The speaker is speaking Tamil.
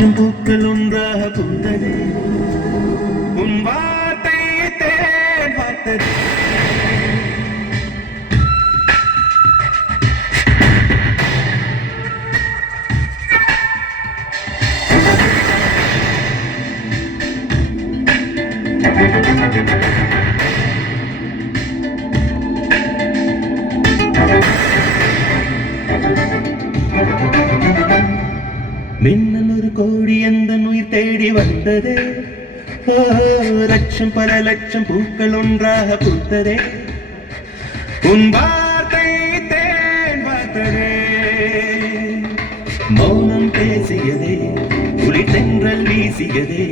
லட்சம் பூக்கள் ஒன்றாக பூத்தது உன் வார்த்தை தேன் பார்த்தது மின்னல் ஒரு கோடி அந்த உயிர் தேடி வந்ததே லட்சம் பல லட்சம் பூக்கள் ஒன்றாக பூத்ததே உன் வார்த்தை தேன் பார்த்ததே மௌனம் பேசியதே ஒளி தென்றல் வீசியதே